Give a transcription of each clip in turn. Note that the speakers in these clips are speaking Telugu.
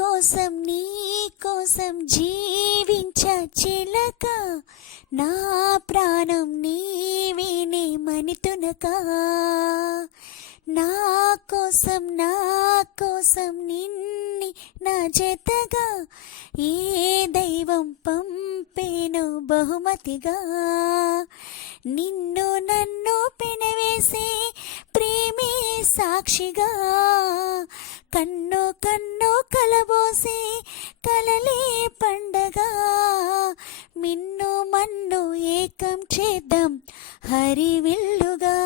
కోసం నీ కోసం జీవించ చిలక. నా ప్రాణం నీవేనే మనితునక. నా కోసం నా కోసం నిన్ని నా జతగా ఏ దైవం పంపేను బహుమతిగా. నిన్ను నన్ను పెనవేసే ప్రేమే సాక్షిగా. కన్ను కన్ను కలబోసే కలలే పండగ. మిన్ను మన్ను ఏకం చేద్దాం హరివిల్లుగా.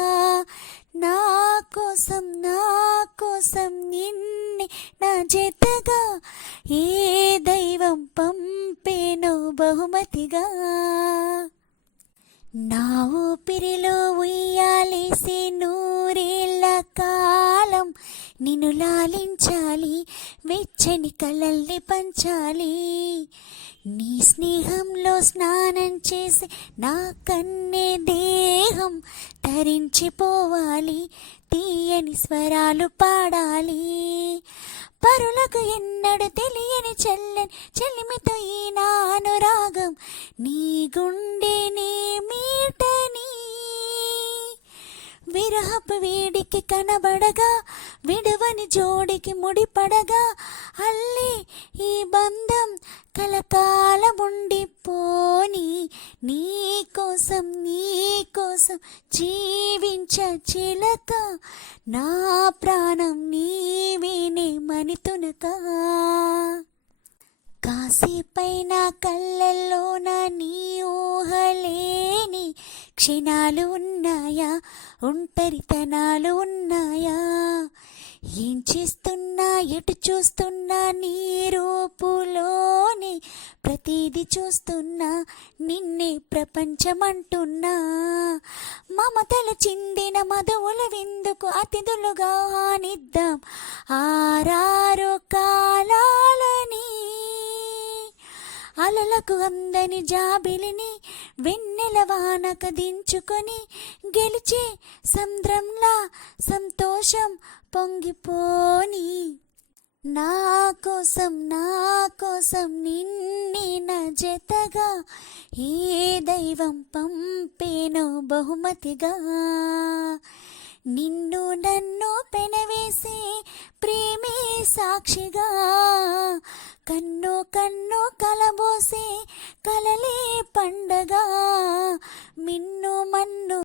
నా కోసం నా కోసం నిన్ని నా జతగా. ఏ దైవం పంపేనో బహుమతిగా. నా ఊపిరిలో నిన్ను లాలించాలి వెచ్చని కలల్ని పంచాలి. నీ స్నేహంలో స్నానం చేసి నా కన్నే దేహం తరించిపోవాలి తీయని స్వరాలు పాడాలి. పరులకు ఎన్నడు తెలియని చెల్లెని చెల్లిమితో ఈ నా అనురాగం నీ గుండె నీ విరహపు వేడికి కనబడగా విడువని జోడికి ముడిపడగా అల్లి ఈ బంధం కలకాలముండిపోని నీ కోసం నీ కోసం జీవించ చిలక. నా ప్రాణం నీవేనే మనితునక. కాసేపైన కళ్ళల్లోన నీ ఊహలేని క్షీణాలు ఉన్నాయా? ఒంటరితనాలు ఉన్నాయా? ఏం చేస్తున్నా? ఎటు చూస్తున్నా? నీ రూపులోని ప్రతిదీ చూస్తున్నా. నిన్నే ప్రపంచమంటున్నా. మమతల చిందిన మధువుల విందుకు అతిథులుగా ఆనిద్దాం ఆరారు కా అలలకు అందని జాబిలిని వెన్నెల వానక దించుకొని గెలిచే సంద్రంలా సంతోషం పొంగిపోని. నా కోసం నా కోసం నిన్ని నా జతగా ఏ దైవం పంపేనో బహుమతిగా. నిన్ను నన్ను పెనవేసే ప్రేమే సాక్షిగా. కన్ను కన్ను కలబోసే కలలే పండగ. మిన్ను మన్ను